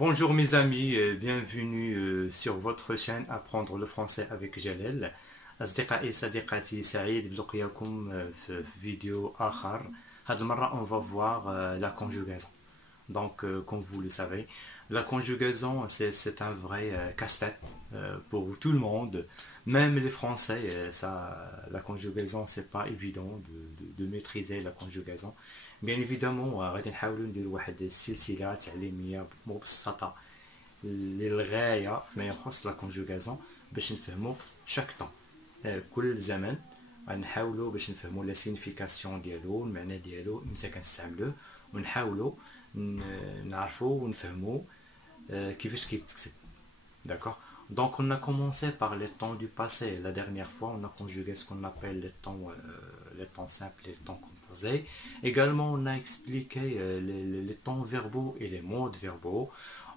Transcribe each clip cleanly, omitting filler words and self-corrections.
Bonjour mes amis, bienvenue sur votre chaîne Apprendre le français avec Jalel. أصدقائي صديقاتي سعيد بلقياكم في فيديو آخر. هذه المرة on va voir la conjugaison. Donc comme vous le savez, la conjugaison c'est un vrai casse-tête pour tout le monde, même les Français. La conjugaison c'est pas évident de maîtriser la conjugaison. Bien évidemment غادي نحاولوا نديروا واحد السلسلة تعليمية مبسطة للغاية فيما يخص la conjugaison باش نفهموا chaque temps. كل زمن غنحاولوا باش نفهموا لا سينيفيكاسيون ديالو، المعنى ديالو متى كنستعملوه، ونحاولوا نعرفوا ونفهموا كيفاش كيتكتب. D'accord. Donc on a commencé par les temps du passé. La dernière fois, on a conjugué ce qu'on appelle les temps simples et les temps composés. Également, on a expliqué les temps verbaux et les modes verbaux.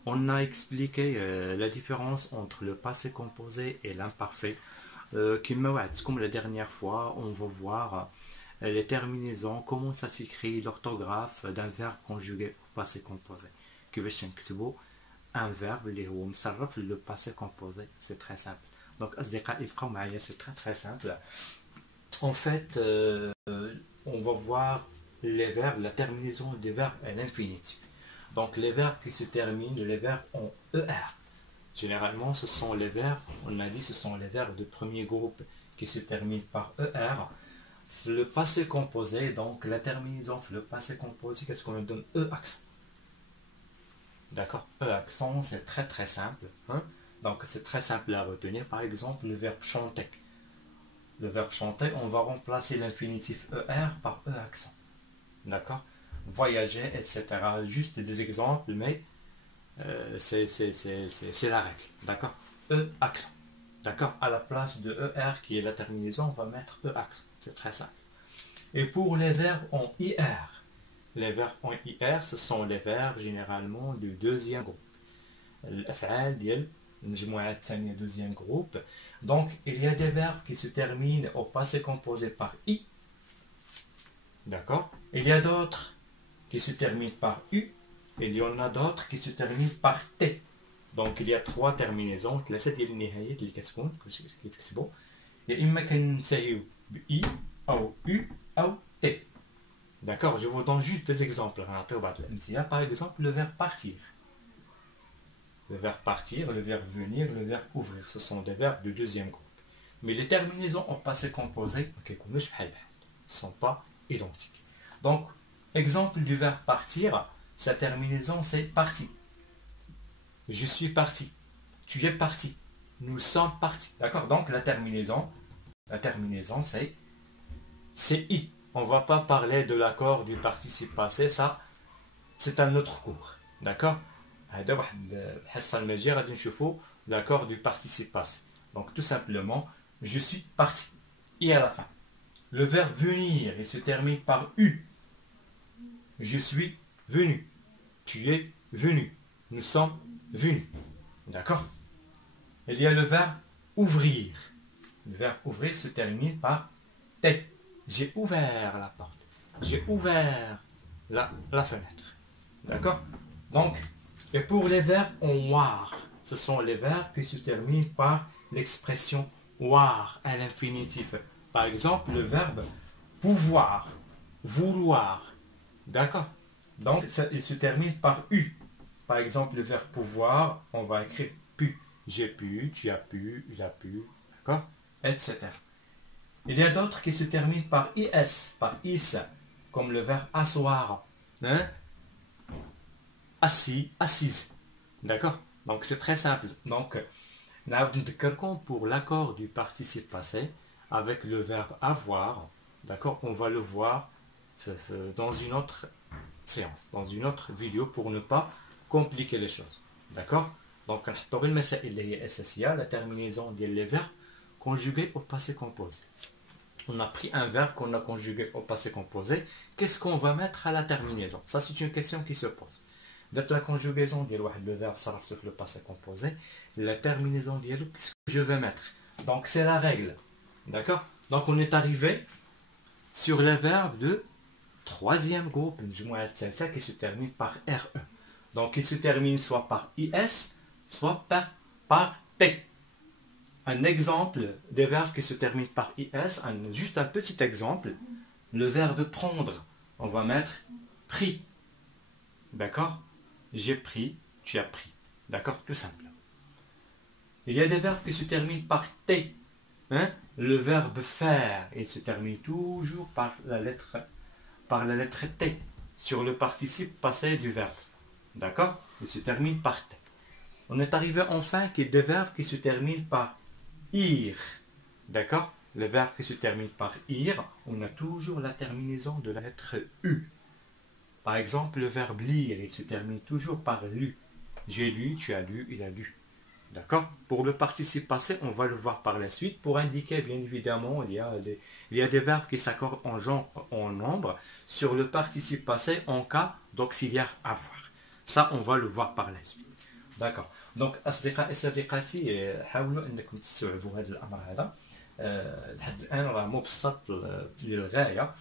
On a expliqué la différence entre le passé composé et l'imparfait. Comme la dernière fois, on va voir les terminaisons, comment ça s'écrit, l'orthographe d'un verbe conjugué au passé composé. كيفاش نكتبوا un verbe اللي هو مصرف le passé composé. C'est très simple. Donc أصدقائي ابقوا معايا, c'est très simple. En fait, on va voir les verbes, la terminaison des verbes à l'infinitif. Donc les verbes qui se terminent, les verbes en ER. Généralement, ce sont les verbes, on a dit, ce sont les verbes de premier groupe qui se terminent par ER. Le passé composé, donc la terminaison, le passé composé, qu'est-ce qu'on donne? E accent. D'accord? E accent, c'est très simple. Hein? Donc c'est très simple à retenir. Par exemple, le verbe chanter. Le verbe chanter, on va remplacer l'infinitif ER par E accent. D'accord? Voyager, etc. Juste des exemples, mais c'est la règle. D'accord? E accent. D'accord? À la place de ER qui est la terminaison, on va mettre E accent. C'est très simple. Et pour les verbes en IR, les verbes en IR, ce sont les verbes généralement du deuxième groupe. الأفعال ديال المجموعة الثانية deuxième groupe. Donc il y a des verbes qui se terminent au passé composé par I. D'accord? Il y a d'autres qui se terminent par U. Il y en a d'autres qui se terminent par T. Donc il y a trois terminaisons. ثلاثة ديال النهايات اللي كتكون كيتكتبوا يا إما كننتهيو ب I أو U أو T. D'accord, je vous donne juste des exemples. Par exemple, le verbe partir. Le verbe partir, le verbe venir, le verbe ouvrir. Ce sont des verbes du deuxième groupe. Mais les terminaisons au passé composé ne sont pas identiques. Donc, exemple du verbe partir, sa terminaison c'est parti. Je suis parti. Tu es parti. Nous sommes partis. D'accord, donc la terminaison c'est I. On ne va pas parler de l'accord du participe passé, ça c'est un autre cours. D'accord? L'accord du participe passé. Donc tout simplement, je suis parti. Et à la fin. Le verbe venir, il se termine par U. Je suis venu. Tu es venu. Nous sommes venus. D'accord? Il y a le verbe ouvrir. Le verbe ouvrir se termine par T. J'ai ouvert la porte. J'ai ouvert la fenêtre. D'accord? Donc, et pour les verbes en war, ce sont les verbes qui se terminent par l'expression war à l'infinitif. Par exemple, le verbe pouvoir, vouloir. D'accord? Donc, il se termine par U. Par exemple, le verbe pouvoir, on va écrire pu. J'ai pu, tu as pu, il a pu. D'accord? Etc. Il y a d'autres qui se terminent par IS, par IS, comme le verbe asseoir. Hein? Assis, assise. D'accord? Donc c'est très simple. Donc, pour l'accord du participe passé, avec le verbe avoir, d'accord? On va le voir dans une autre séance, dans une autre vidéo pour ne pas compliquer les choses. D'accord? Donc, la terminaison des verbes conjugués au passé composé. On a pris un verbe qu'on a conjugué au passé composé. Qu'est-ce qu'on va mettre à la terminaison? Ça, c'est une question qui se pose. D'être la conjugaison le verbe s'arrête sur le passé composé. La terminaison qu'est-ce que je vais mettre? Donc, c'est la règle. D'accord? Donc, on est arrivé sur les verbes de troisième groupe, qui se termine par RE. Donc il se termine soit par IS, soit par T. Un exemple des verbes qui se terminent par IS, juste un petit exemple. Le verbe prendre, on va mettre pris. D'accord? J'ai pris, tu as pris. D'accord? Tout simple. Il y a des verbes qui se terminent par T. Hein? Le verbe faire, il se termine toujours par la lettre T sur le participe passé du verbe. D'accord? Il se termine par T. On est arrivé enfin qu'il y a des verbes qui se terminent par ir. D'accord? Le verbe qui se termine par ir, on a toujours la terminaison de la lettre U. Par exemple, le verbe lire, il se termine toujours par lu. J'ai lu, tu as lu, il a lu. D'accord? Pour le participe passé, on va le voir par la suite. Pour indiquer, bien évidemment, il y a des verbes qui s'accordent en genre, en nombre, sur le participe passé en cas d'auxiliaire avoir. Ça, on va le voir par la suite. D'accord. Donc, أصدقائي صديقاتي حاولوا أنكم تستوعبوا هذا الأمر هذا. لحد الآن راه مبسط للغاية.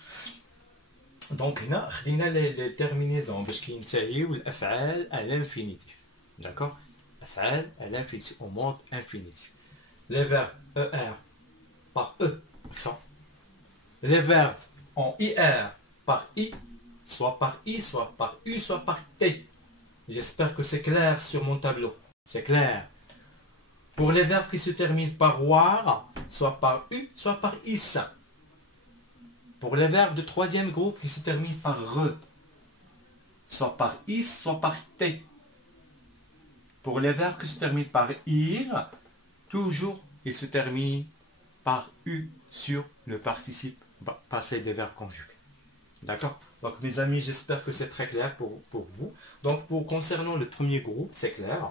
دونك هنا خدينا لي تيرمينيزون باش كينتهيو الأفعال à l'infinitif. D'accord? Af'al à l'infinitif, au mode infinitif. Les verbes ER par E, accent. Les verbes en IR par I, soit par I, soit par U, soit par T. J'espère que c'est clair sur mon tableau. C'est clair. Pour les verbes qui se terminent par WAR, soit par U, soit par IS. Pour les verbes de troisième groupe qui se terminent par RE, soit par IS, soit par T. Pour les verbes qui se terminent par IR, toujours ils se terminent par U sur le participe passé des verbes conjugués. D'accord? Donc mes amis, j'espère que c'est très clair pour vous. Donc concernant le premier groupe, c'est clair.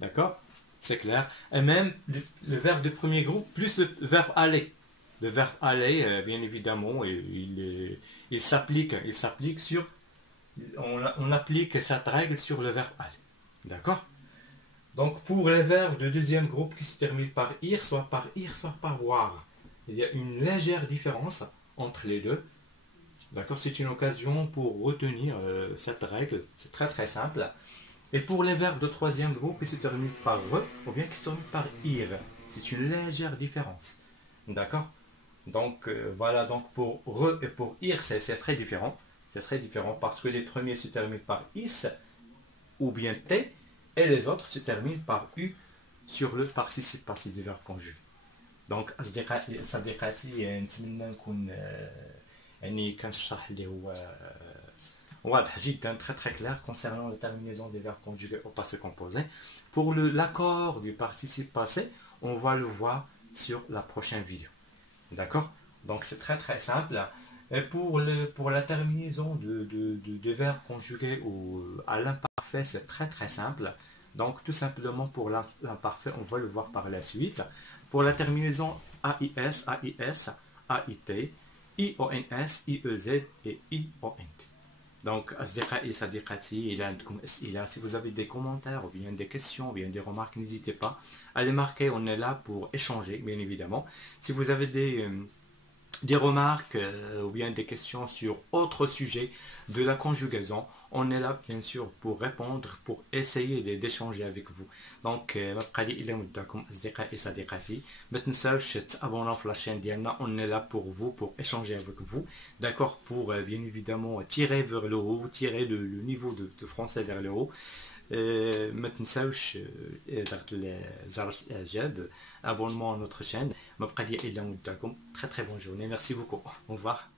D'accord? C'est clair. Et même le verbe de premier groupe plus le verbe aller. Le verbe aller, bien évidemment, il s'applique sur... On applique cette règle sur le verbe aller. D'accord? Donc pour les verbes de deuxième groupe qui se terminent par ir, soit par voir. Il y a une légère différence entre les deux. D'accord? C'est une occasion pour retenir cette règle. C'est très très simple. Et pour les verbes de troisième groupe qui se terminent par re, ou bien qui se terminent par ir, c'est une légère différence. D'accord? Donc voilà, donc pour re et pour ir, c'est très différent. C'est très différent parce que les premiers se terminent par is ou bien t, et les autres se terminent par U sur le participe passé du verbe conjugué. Donc صديقاتي نتمنى نكون يعني كنشرح اللي هو واضح جدا très très clair concernant la terminaison des verbes conjugués au passé composé. Pour l'accord du participe passé, on va le voir sur la prochaine vidéo. D'accord? Donc c'est très très simple. Et pour la terminaison de verbes conjugués à l'imparfait, c'est très très simple. Donc tout simplement pour l'imparfait, on va le voir par la suite. Pour la terminaison AIS, AIS, AIT, IONS, IEZ et IONT. Donc أصدقائي صديقاتي إذا عندكم أسئلة, si vous avez des commentaires ou bien des questions ou bien des remarques, n'hésitez pas à les marquer. On est là pour échanger, bien évidemment. Si vous avez des remarques ou bien des questions sur autre sujet de la conjugaison, on est là bien sûr pour répondre, pour essayer d'échanger avec vous. Donc ما بقى لي الا نودعكم اصدقائي صديقاتي, ما تنساوش تابوناو في la chaîne ديالنا. On est là pour vous, pour échanger avec vous, d'accord, pour bien évidemment tirer vers le haut, tirer le niveau de français vers le haut. ما تنساوش ضغط زر الاعجاب, abonnement à notre chaîne. ما بقى لي الا نودعكم. Très très bonne journée, merci beaucoup, au revoir.